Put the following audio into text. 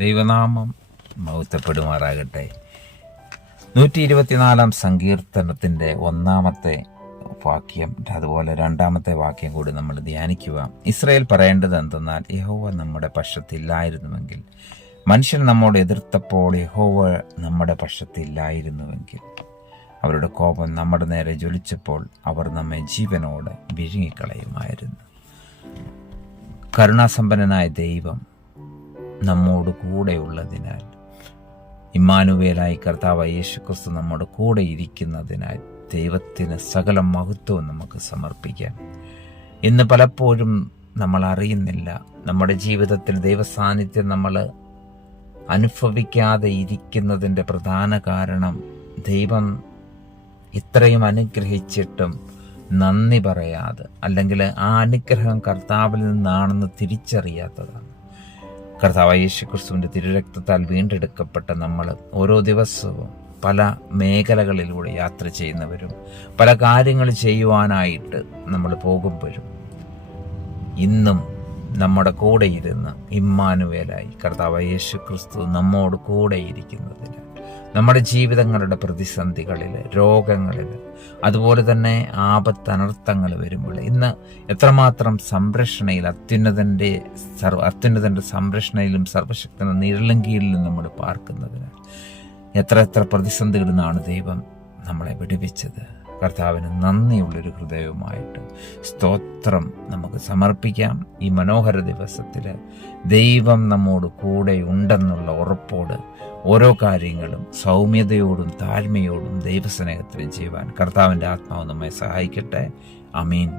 ദൈവനാമം മഹത്വപ്പെടുമാറാകട്ടെ. 124 സങ്കീർത്തനത്തിൻ്റെ 1-ാമത്തെ വാക്യം, അതുപോലെ 2-ാമത്തെ വാക്യം കൂടി നമ്മൾ ധ്യാനിക്കുക. ഇസ്രായേൽ പറയേണ്ടത് എന്തെന്നാൽ, യഹോവ നമ്മുടെ പക്ഷത്തില്ലായിരുന്നുവെങ്കിൽ, മനുഷ്യൻ നമ്മോട് എതിർത്തപ്പോൾ യഹോവ നമ്മുടെ പക്ഷത്തില്ലായിരുന്നുവെങ്കിൽ, അവരുടെ കോപം നമ്മുടെ നേരെ ജ്വലിച്ചപ്പോൾ അവർ നമ്മെ ജീവനോടെ വിഴുങ്ങിക്കളയുമായിരുന്നു. കരുണാസമ്പന്നനായ ദൈവം നമ്മോട് കൂടെയുള്ളതിനാൽ, ഇമ്മാനുവേലായി കർത്താവ് യേശുക്രിസ്തു നമ്മുടെ കൂടെ ഇരിക്കുന്നതിനാൽ ദൈവത്തിന് സകല മഹത്വവും നമുക്ക് സമർപ്പിക്കാം. ഇന്ന് പലപ്പോഴും നമ്മൾ അറിയുന്നില്ല, നമ്മുടെ ജീവിതത്തിൽ ദൈവസാന്നിധ്യം നമ്മൾ അനുഭവിക്കാതെ ഇരിക്കുന്നതിൻ്റെ പ്രധാന കാരണം ദൈവം ഇത്രയും അനുഗ്രഹിച്ചിട്ടും നന്ദി പറയാതെ, അല്ലെങ്കിൽ ആ അനുഗ്രഹം കർത്താവിൽ നിന്നാണെന്ന് തിരിച്ചറിയാത്തതാണ്. കർത്താവ് യേശുക്രിസ്തുവിൻ്റെ തിരുരക്തത്താൽ വീണ്ടെടുക്കപ്പെട്ട നമ്മൾ ഓരോ ദിവസവും പല മേഖലകളിലൂടെ യാത്ര ചെയ്യുന്നവരും പല കാര്യങ്ങൾ ചെയ്യുവാനായിട്ട് നമ്മൾ പോകുമ്പോഴും ഇന്നും നമ്മുടെ കൂടെ ഇരുന്ന് ഇമ്മാനുവേലായി കർത്താവ് യേശുക്രിസ്തു നമ്മോട് കൂടെ ഇരിക്കുന്നതിന് നമ്മുടെ ജീവിതങ്ങളുടെ പ്രതിസന്ധികളിൽ, രോഗങ്ങളിൽ, അതുപോലെ തന്നെ അനർത്ഥങ്ങൾ വരുമ്പോൾ ഇന്ന് എത്രമാത്രം സംരക്ഷണയിൽ, അത്യുന്നതൻ്റെ സംരക്ഷണയിലും സർവശക്തന്റെ നിഴലിൻ കീഴിലും നമ്മൾ പാർക്കുന്നതിന് എത്ര പ്രതിസന്ധികളിൽ നിന്നാണ് ദൈവം നമ്മളെ വിടുവിച്ചത്. കർത്താവിന് നന്ദിയുള്ളൊരു ഹൃദയവുമായിട്ട് സ്തോത്രം നമുക്ക് സമർപ്പിക്കാം. ഈ മനോഹര ദിവസത്തിൽ ദൈവം നമ്മോട് കൂടെ ഉണ്ടെന്നുള്ള ഉറപ്പോട് ഓരോ കാര്യങ്ങളും സൗമ്യതയോടും താഴ്മയോടും ദൈവസ്നേഹത്തിലും ചെയ്യുവാൻ കർത്താവിൻ്റെ ആത്മാവ് നമ്മെ സഹായിക്കട്ടെ. ആമീൻ.